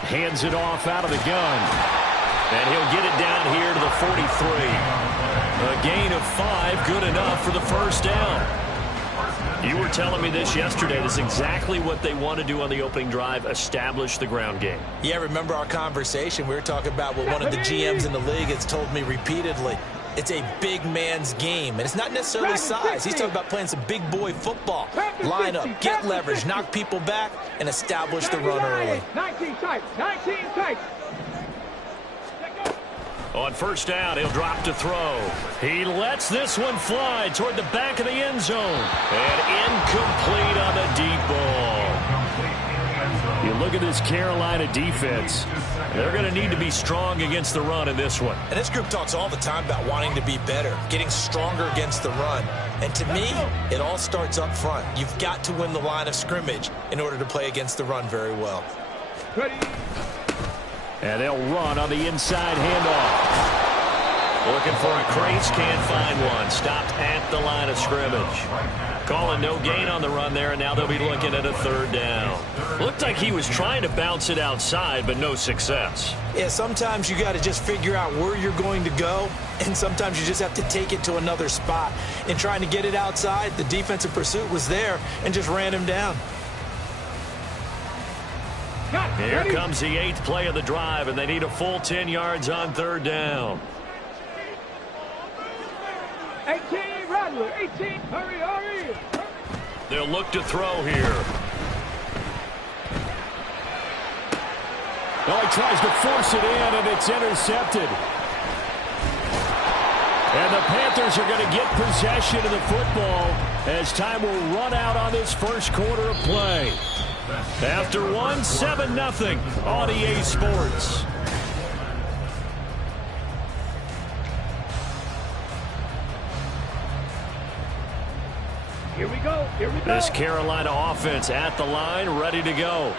Hands it off out of the gun. And he'll get it down here to the 43. A gain of 5, good enough for the first down. You were telling me this yesterday. This is exactly what they want to do on the opening drive, establish the ground game. Yeah, remember our conversation? We were talking about what one of the GMs in the league has told me repeatedly. It's a big man's game, and it's not necessarily size. He's talking about playing some big boy football. Line up, get leverage, knock people back, and establish the run early. 19 tight, 19 tight. On first down, he'll drop to throw. He lets this one fly toward the back of the end zone. And incomplete on the deep ball. You look at this Carolina defense. They're going to need to be strong against the run in this one. And this group talks all the time about wanting to be better, getting stronger against the run. And to me, it all starts up front. You've got to win the line of scrimmage in order to play against the run very well. Ready. And they'll run on the inside handoff. Looking for a crease, can't find one. Stopped at the line of scrimmage. Calling no gain on the run there, and now they'll be looking at a 3rd down. Looked like he was trying to bounce it outside, but no success. Yeah, sometimes you got to just figure out where you're going to go, and sometimes you just have to take it to another spot. In trying to get it outside, the defensive pursuit was there and just ran him down. Here comes the 8th play of the drive, and they need a full 10 yards on 3rd down. 18, Rattler, 18, hurry, hurry. They'll look to throw here. Oh, he tries to force it in, and it's intercepted. And the Panthers are going to get possession of the football as time will run out on this first quarter of play. After 7-0 on EA Sports. Here we go, here we go. This Carolina offense at the line, ready to go.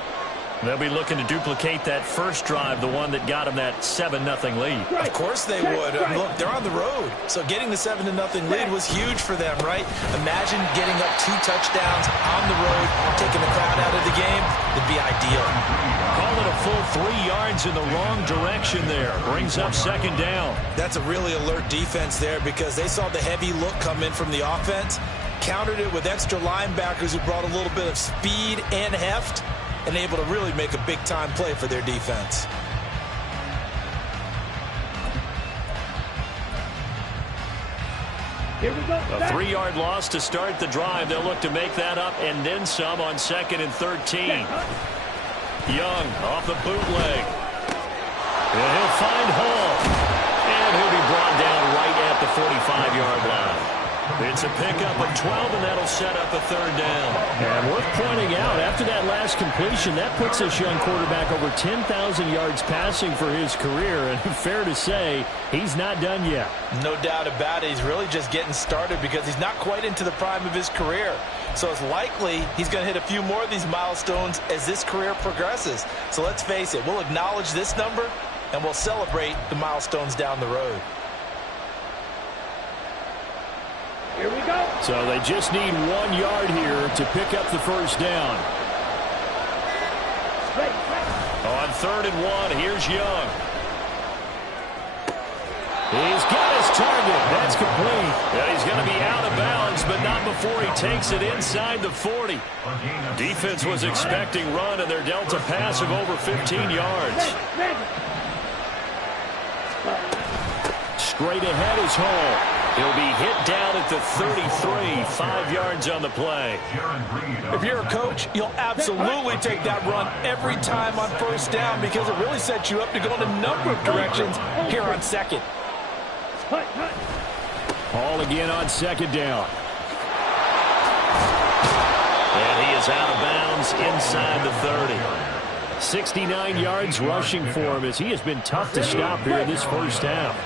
They'll be looking to duplicate that first drive, the one that got them that 7-0 lead. Of course they would. Look, they're on the road. So getting the 7-0 lead was huge for them, right? Imagine getting up 2 touchdowns on the road, taking the crowd out of the game. It'd be ideal. Call it a full 3 yards in the wrong direction there. Brings up 2nd down. That's a really alert defense there because they saw the heavy look come in from the offense, countered it with extra linebackers who brought a little bit of speed and heft, and able to really make a big-time play for their defense. Here we go. A 3-yard loss to start the drive. They'll look to make that up and then some on 2nd and 13. Young off the bootleg. And he'll find Hall. And he'll be brought down right at the 45-yard line. It's a pickup of 12, and that'll set up a 3rd down. And worth pointing out, after that last completion, that puts this young quarterback over 10,000 yards passing for his career. And fair to say, he's not done yet. No doubt about it. He's really just getting started because he's not quite into the prime of his career. So it's likely he's going to hit a few more of these milestones as this career progresses. So let's face it, we'll acknowledge this number, and we'll celebrate the milestones down the road. Here we go. So they just need 1 yard here to pick up the first down. On 3rd and 1, here's Young. He's got his target. That's complete. Yeah, he's going to be out of bounds, but not before he takes it inside the 40. Defense was expecting run, and they're dealt a pass of over 15 yards. Straight ahead is Hall. He'll be hit down at the 33, 5 yards on the play. If you're a coach, you'll absolutely take that run every time on first down because it really sets you up to go in a number of directions here on second. Hall again on 2nd down. And he is out of bounds inside the 30. 69 yards rushing for him as he has been tough to stop here in this first half.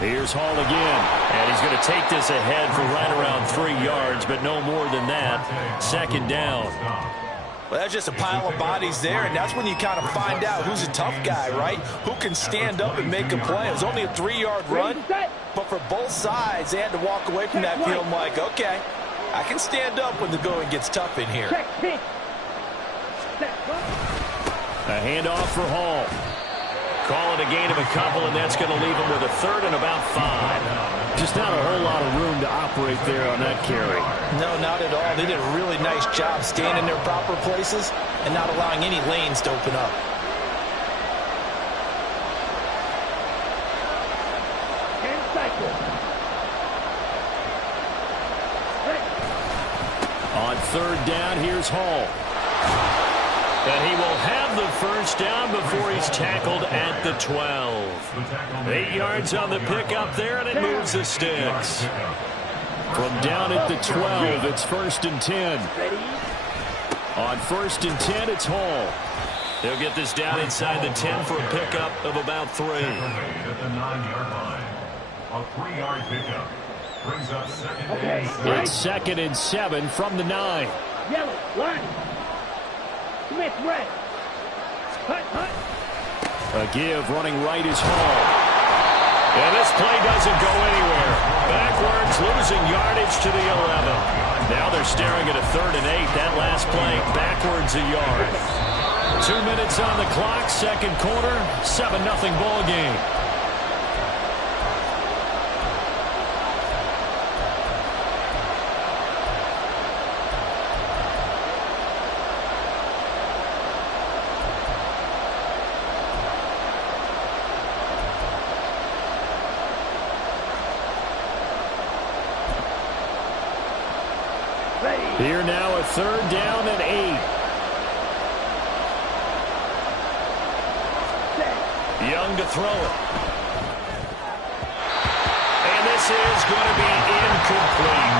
Here's Hall again, and he's going to take this ahead for right around 3 yards, but no more than that. 2nd down. Well, that's just a pile of bodies there, and that's when you kind of find out who's a tough guy, right? Who can stand up and make a play. It was only a 3-yard run, but for both sides, they had to walk away from that feeling like, okay, I can stand up when the going gets tough in here. A handoff for Hall. Call it a gain of a couple, and that's going to leave him with a 3rd and about 5. Just not a whole lot of room to operate there on that carry. No, not at all. They did a really nice job staying in their proper places and not allowing any lanes to open up. On 3rd down, here's Hall. And he will have the first down before he's tackled at the 12. 8 yards on the pickup there, and it moves the sticks. From down at the 12, it's 1st and 10. On 1st and 10, it's Hall. They'll get this down inside the 10 for a pickup of about 3. At the 9-yard line. A 3-yard pickup brings up 2nd and 7. It's 2nd and 7 from the 9. Yellow, line. Smith, red. A give running right is Hall. And this play doesn't go anywhere. Backwards, losing yardage to the 11. Now they're staring at a 3rd and 8. That last play, backwards a yard. 2 minutes on the clock, 2nd quarter, 7-0 ball game. Here now a 3rd down and 8. Young to throw it. And this is going to be incomplete.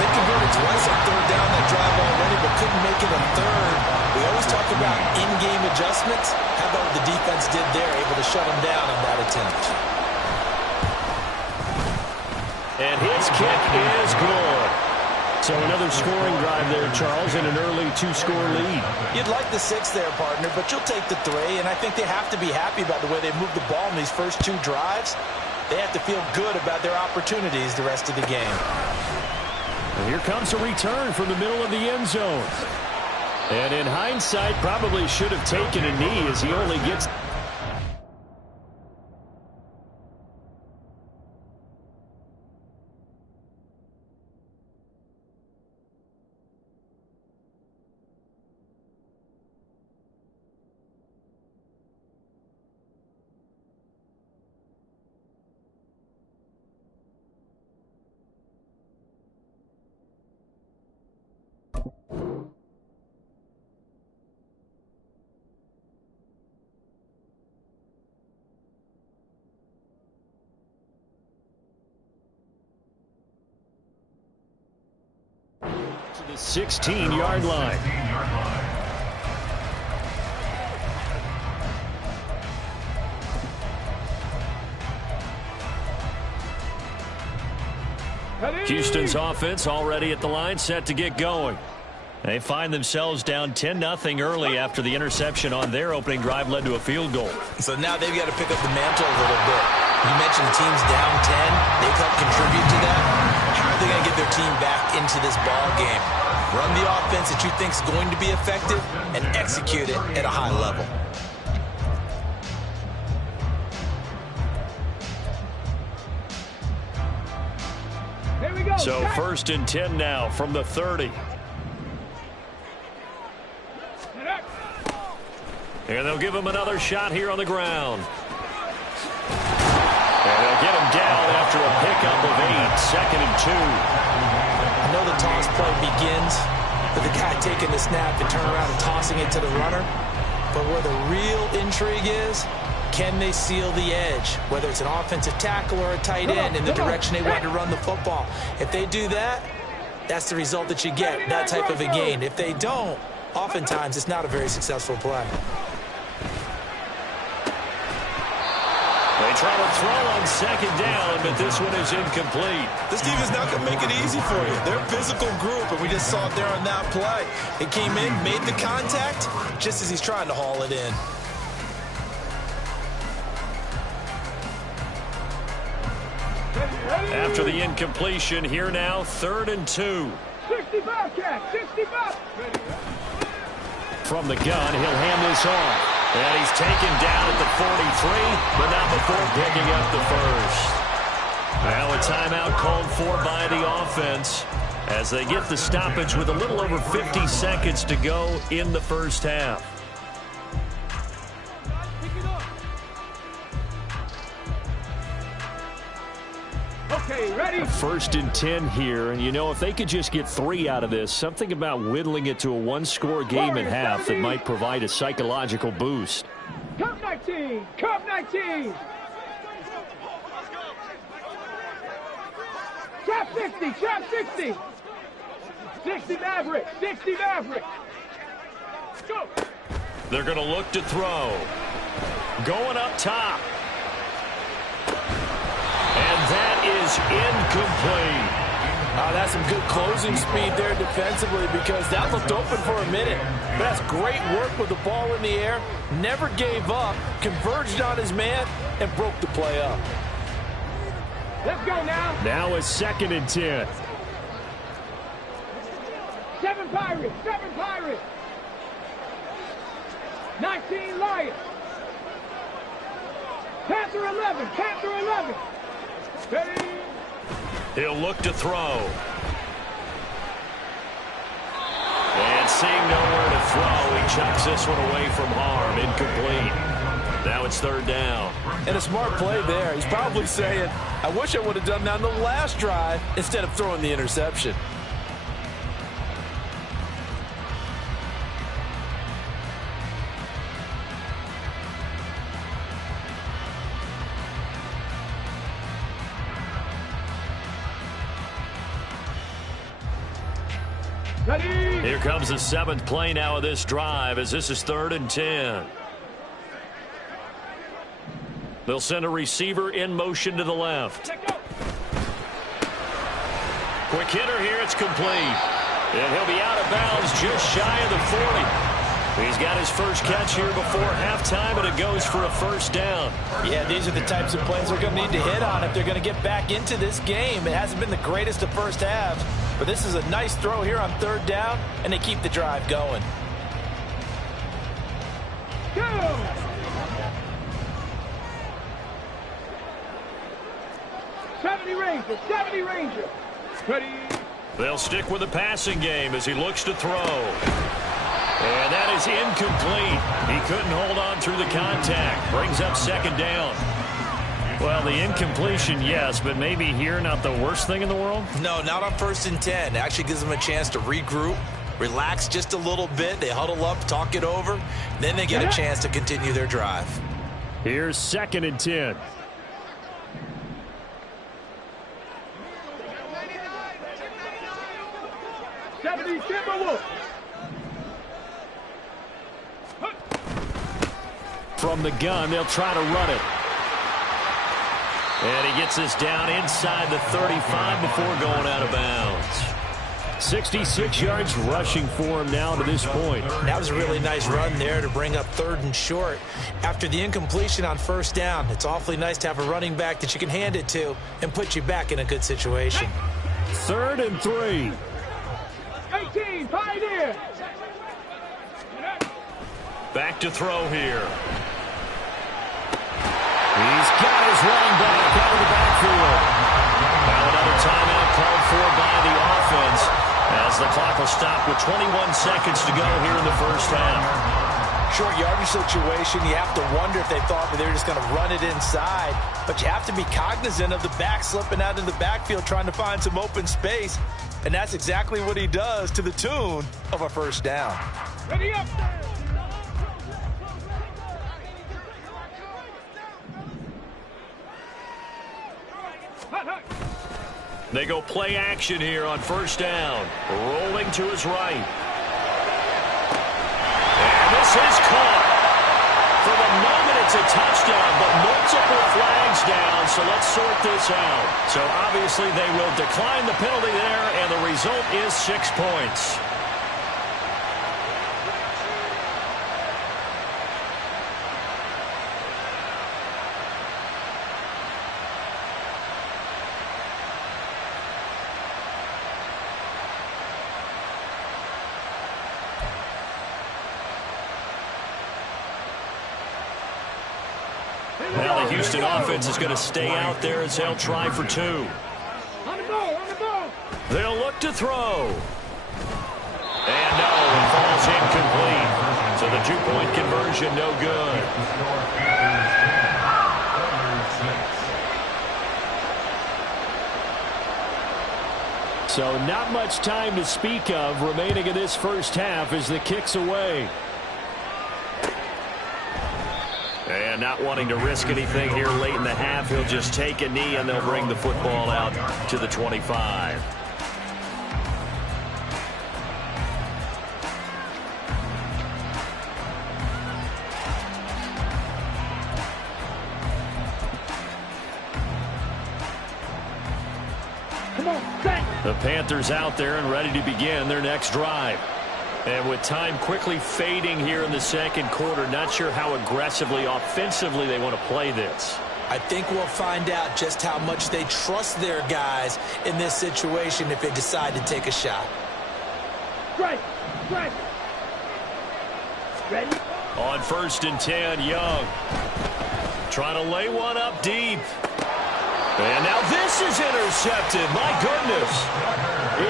They converted twice on 3rd down that drive already, but couldn't make it a 3rd. We always talk about in-game adjustments. How about what the defense did there, able to shut them down on that attempt. And his kick is good. So another scoring drive there, Charles, and an early 2-score lead. You'd like the 6 there, partner, but you'll take the 3, and I think they have to be happy about the way they moved the ball in these first 2 drives. They have to feel good about their opportunities the rest of the game. And here comes a return from the middle of the end zone. And in hindsight, probably should have taken a knee as he only gets... to the 16-yard line. Houston's offense already at the line, set to get going. They find themselves down 10-0 early after the interception on their opening drive led to a field goal. So now they've got to pick up the mantle a little bit. You mentioned the team's down 10. They've helped contribute to that. How are they going to get their team back into this ball game? Run the offense that you think is going to be effective and execute it at a high level. Here we go. So 1st and 10 now from the 30. And they'll give him another shot here on the ground. And they'll get him down after a pickup of 8. 2nd and 2. I know the toss play begins with the guy taking the snap and turning around and tossing it to the runner. But where the real intrigue is, can they seal the edge? Whether it's an offensive tackle or a tight end in the direction they want to run the football. If they do that, that's the result that you get, that type of a gain. If they don't, oftentimes it's not a very successful play. They try to throw on 2nd down, but this one is incomplete. This team is not going to make it easy for you. They're a physical group, and we just saw it there on that play. It came in, made the contact, just as he's trying to haul it in. After the incompletion, here now, 3rd and 2. 65, Cat, 65. From the gun, he'll hand this off. And he's taken down at the 43, but not before picking up the first. Now a timeout called for by the offense as they get the stoppage with a little over 50 seconds to go in the first half. Okay, ready? 1st and 10 here, and you know, if they could just get 3 out of this, something about whittling it to a 1-score game at half that might provide a psychological boost. Cup 19, Cup 19. Trap 60, trap 60. 60 Maverick, 60 Maverick. Go. They're going to look to throw. Going up top. And that is incomplete. That's some good closing speed there defensively because that looked open for a minute. But that's great work with the ball in the air. Never gave up, converged on his man, and broke the play up. Let's go now. Now it's 2nd and 10. 7 Pirates, 7 Pirates. 19 Lions. Panther 11, Panther 11. Ready. He'll look to throw. And seeing nowhere to throw, he chucks this one away from harm. Incomplete. Now it's 3rd down. And a smart play there. He's probably saying, I wish I would have done that on the last drive instead of throwing the interception. Ready. Here comes the 7th play now of this drive as this is 3rd and 10. They'll send a receiver in motion to the left. Quick hitter here, it's complete. And he'll be out of bounds just shy of the 40. He's got his first catch here before halftime, and it goes for a 1st down. Yeah, these are the types of plays they're going to need to hit on if they're going to get back into this game. It hasn't been the greatest of first halves, but this is a nice throw here on 3rd down, and they keep the drive going. Go. Ranger, 70 Ranger. Ready. They'll stick with the passing game as he looks to throw. And that is incomplete. He couldn't hold on through the contact. Brings up 2nd down. Well, the incompletion, yes, but maybe here not the worst thing in the world? No, not on 1st and 10. It actually gives them a chance to regroup, relax just a little bit. They huddle up, talk it over. Then they get a chance to continue their drive. Here's 2nd and 10. From the gun, they'll try to run it. And he gets this down inside the 35 before going out of bounds. 66 yards rushing for him now to this point. That was a really nice run there to bring up 3rd and short. After the incompletion on 1st down, it's awfully nice to have a running back that you can hand it to and put you back in a good situation. 3rd and 3. 18, Pioneer. Back to throw here. He's got his running back out of the backfield. Now another timeout called for by the offense as the clock will stop with 21 seconds to go here in the first half. Short yardage situation, you have to wonder if they thought that they were just going to run it inside. But you have to be cognizant of the back slipping out of the backfield trying to find some open space. And that's exactly what he does to the tune of a 1st down. Ready up. They go play action here on 1st down. Rolling to his right. And this is caught. For the moment, it's a touchdown, but multiple flags down, so let's sort this out. So obviously they will decline the penalty there, and the result is 6 points. Now the Houston offense is going to stay out there as they'll try for 2. On the ball, on the ball. They'll look to throw. And no, it falls incomplete. So the 2-point conversion no good. So not much time to speak of remaining in this first half as the kick's away. And not wanting to risk anything here late in the half, he'll just take a knee and they'll bring the football out to the 25. Come on, set. The Panthers out there and ready to begin their next drive. And with time quickly fading here in the second quarter, not sure how aggressively, offensively they want to play this. I think we'll find out just how much they trust their guys in this situation if they decide to take a shot. Strike, strike. Ready? On 1st and 10, Young. Trying to lay one up deep. And now this is intercepted. My goodness.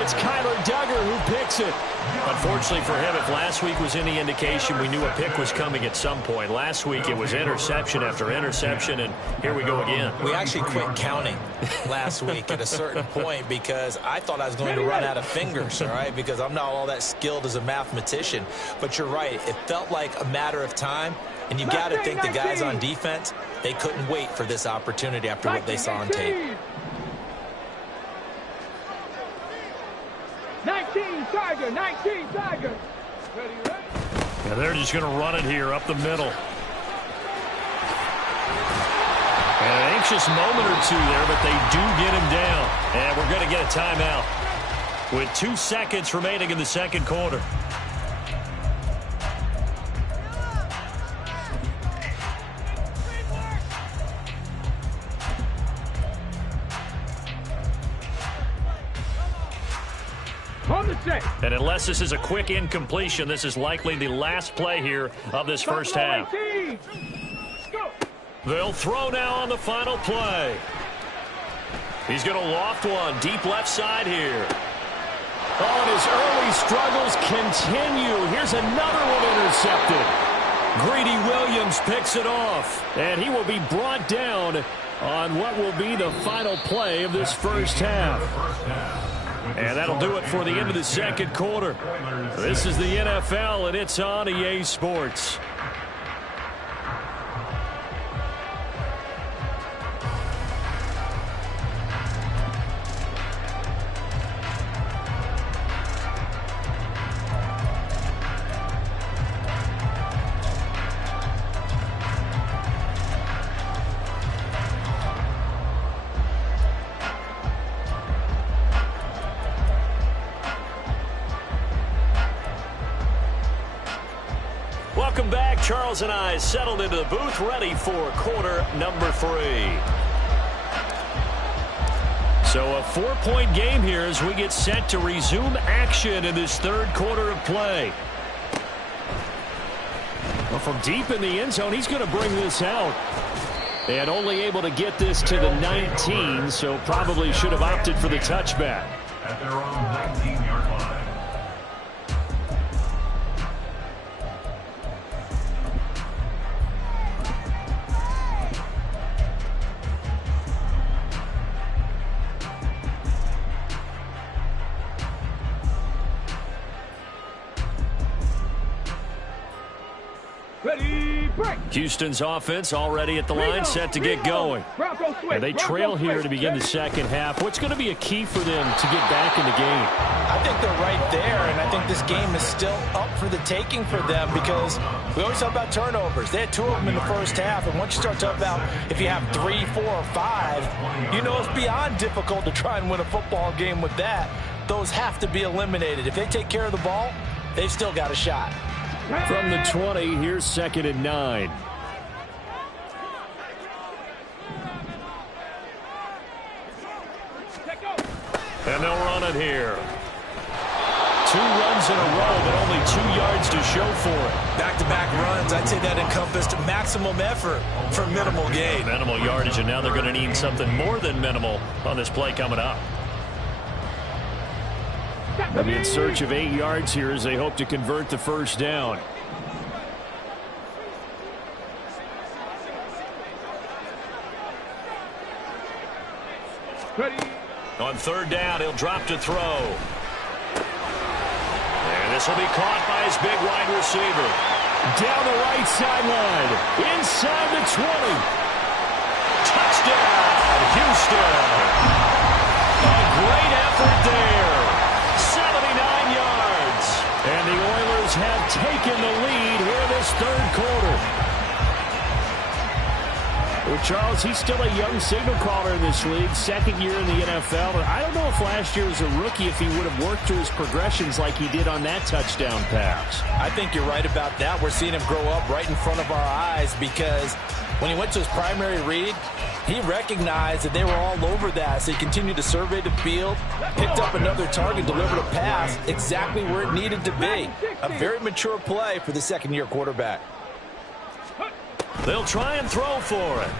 It's Kyler Duggar who picks it. Unfortunately for him, if last week was any indication, we knew a pick was coming at some point. Last week it was interception after interception, and here we go again. We actually quit counting last week at a certain point because I thought I was going to run out of fingers, all right, because I'm not all that skilled as a mathematician. But you're right. It felt like a matter of time, and you got to think the guys on defense, they couldn't wait for this opportunity after what they saw on tape. 19 Tiger, 19 Tiger. Ready, ready. And they're just going to run it here up the middle. And an anxious moment or two there, but they do get him down. And we're going to get a timeout with 2 seconds remaining in the second quarter. And unless this is a quick incompletion, this is likely the last play here of this first half. They'll throw now on the final play. He's going to loft one deep left side here. Oh, and his early struggles continue. Here's another one intercepted. Greedy Williams picks it off, and he will be brought down on what will be the final play of this first half. And that'll do it for the end of the second quarter. This is the NFL, and it's on EA Sports. Welcome back. Charles and I settled into the booth, ready for quarter number 3. So a 4-point game here as we get set to resume action in this third quarter of play. Well, from deep in the end zone, he's going to bring this out. And only able to get this to the 19, so probably should have opted for the touchback. At their own 19-yard line. Ready, break. Houston's offense already at the line, set to get going. And they trail here to begin the second half. What's going to be a key for them to get back in the game? I think they're right there, and I think this game is still up for the taking for them because we always talk about turnovers. They had 2 of them in the first half, and once you start talking about if you have 3, 4, or 5, you know it's beyond difficult to try and win a football game with that. Those have to be eliminated. If they take care of the ball, they've still got a shot. From the 20, here's 2nd and 9. And they'll run it here. 2 runs in a row, but only 2 yards to show for it. Back-to-back runs, I'd say that encompassed maximum effort for minimal gain. Minimal yardage, and now they're going to need something more than minimal on this play coming up. They'll be in search of 8 yards here as they hope to convert the first down. Ready. On 3rd down, he'll drop to throw. And this will be caught by his big wide receiver. Down the right sideline, inside the 20. Touchdown, Houston. A great effort there. 79 yards. And the Oilers have taken the lead here this third quarter. Well, Charles, he's still a young signal caller in this league, 2nd year in the NFL. And I don't know if last year as a rookie, if he would have worked through his progressions like he did on that touchdown pass. I think you're right about that. We're seeing him grow up right in front of our eyes because when he went to his primary read, he recognized that they were all over that. So he continued to survey the field, picked up another target, delivered a pass exactly where it needed to be. A very mature play for the 2nd-year quarterback. They'll try and throw for it.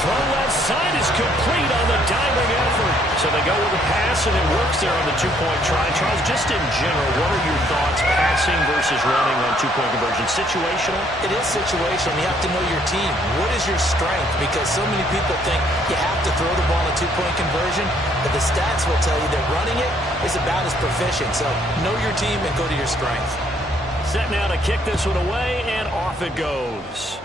Throw left side is complete on the diving effort. So they go with a pass, and it works there on the 2-point try. Charles, just in general, what are your thoughts passing versus running on 2-point conversion? Situational? It is situational. You have to know your team. What is your strength? Because so many people think you have to throw the ball in a 2-point conversion, but the stats will tell you that running it is about as proficient. So know your team and go to your strength. Set now to kick this one away, and off it goes.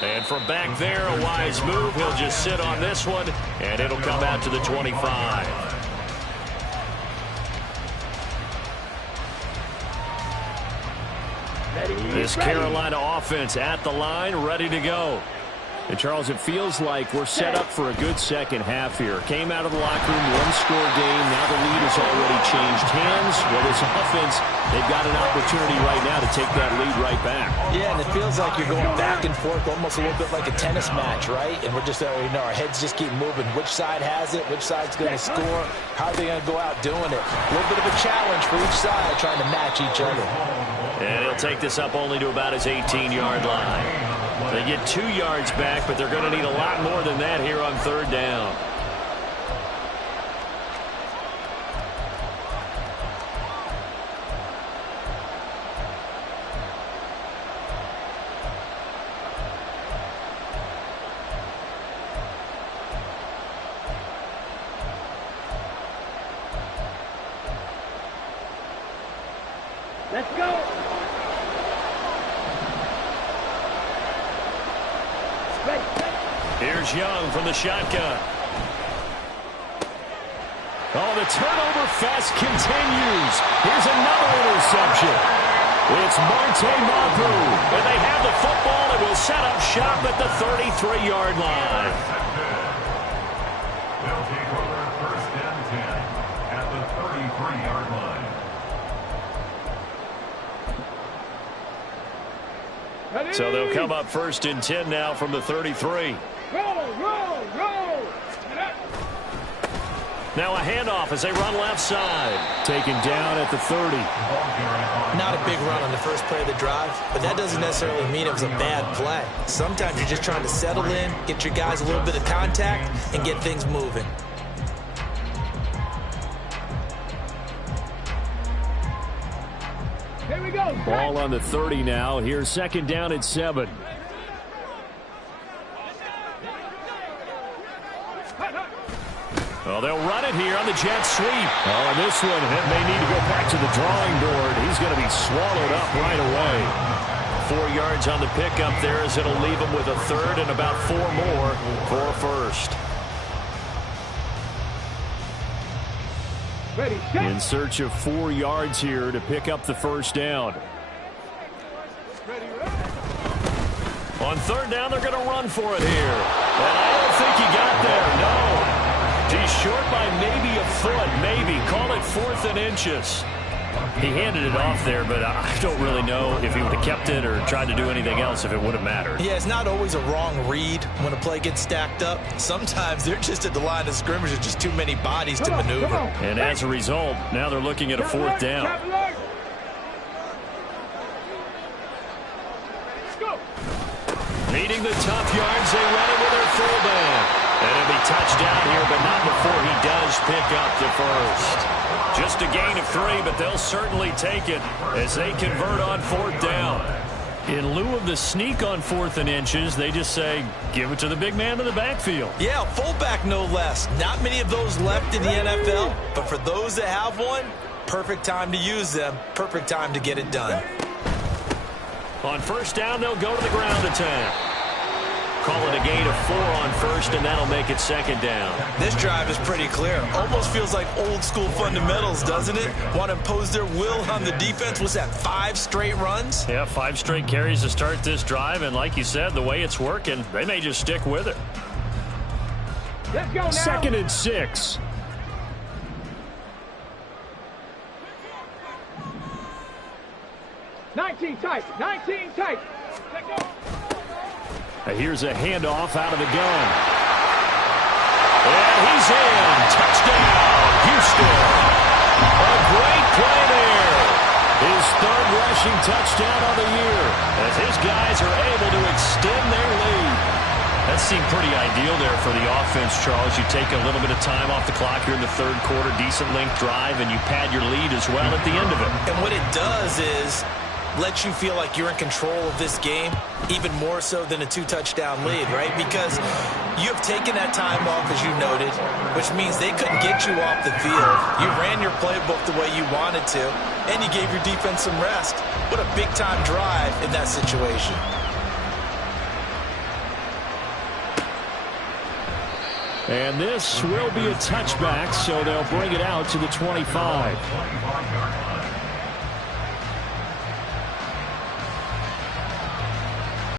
And from back there, a wise move. He'll just sit on this one, and it'll come out to the 25. This Carolina offense at the line, ready to go. And, Charles, it feels like we're set up for a good second half here. Came out of the locker room, 1-score game. Now the lead has already changed hands. Well, this offense, they've got an opportunity right now to take that lead right back. Yeah, and it feels like you're going back and forth, almost a little bit like a tennis match, right? And we're just, our heads just keep moving. Which side has it? Which side's going to score? How are they going to go out doing it? A little bit of a challenge for each side, trying to match each other. And he'll take this up only to about his 18-yard line. They get 2 yards back, but they're going to need a lot more than that here on 3rd down. Let's go. Here's Young from the shotgun. Oh, the turnover fest continues. Here's another interception. It's Marte Mapu. And they have the football and will set up shop at the 33-yard line. They'll take over 1st and 10 at the 33-yard So they'll come up 1st and 10 now from the 33. Roll. Now a handoff as they run left side. Taken down at the 30. Not a big run on the first play of the drive, but that doesn't necessarily mean it was a bad play. Sometimes you're just trying to settle in, get your guys a little bit of contact, and get things moving. Here we go. Ball on the 30 now. Here's 2nd down and 7. Well, they'll run it here on the jet sweep. Oh, and this one may need to go back to the drawing board. He's going to be swallowed up right away. 4 yards on the pickup there as it'll leave him with a 3rd and about 4 more for a 1st. Ready, set. In search of 4 yards here to pick up the 1st down. On 3rd down, they're going to run for it here. And I don't think he got there, no. He's short by maybe a foot, maybe. Call it 4th and inches. He handed it off there, but I don't really know if he would have kept it or tried to do anything else if it would have mattered. Yeah, it's not always a wrong read when a play gets stacked up. Sometimes they're just at the line of scrimmage. There's just too many bodies to maneuver. And as a result, now they're looking at a 4th down. Needing the tough yards, they run it with their fullback. And it'll be touchdown here, but not before he does pick up the 1st. Just a gain of 3, but they'll certainly take it as they convert on 4th down. In lieu of the sneak on 4th and inches, they just say, give it to the big man in the backfield. Yeah, fullback no less. Not many of those left in the NFL, but for those that have one, perfect time to use them, perfect time to get it done. On 1st down, they'll go to the ground attack. Call it a gain of 4 on 1st, and that'll make it 2nd down. This drive is pretty clear. Almost feels like old school fundamentals, doesn't it? Want to impose their will on the defense. Was that 5 straight runs? Yeah, 5 straight carries to start this drive, and like you said, the way it's working, they may just stick with it. Let's go now. 2nd and 6. Nineteen tight. Let go. Here's a handoff out of the gun. And he's in. Touchdown, Houston. A great play there. His 3rd rushing touchdown of the year as his guys are able to extend their lead. That seemed pretty ideal there for the offense, Charles. You take a little bit of time off the clock here in the 3rd quarter, decent length drive, and you pad your lead as well at the end of it. And what it does is let you feel like you're in control of this game, even more so than a 2-touchdown lead, right? Because you have taken that time off, as you noted, which means they couldn't get you off the field. You ran your playbook the way you wanted to, and you gave your defense some rest. What a big-time drive in that situation. And this will be a touchback, so they'll bring it out to the 25.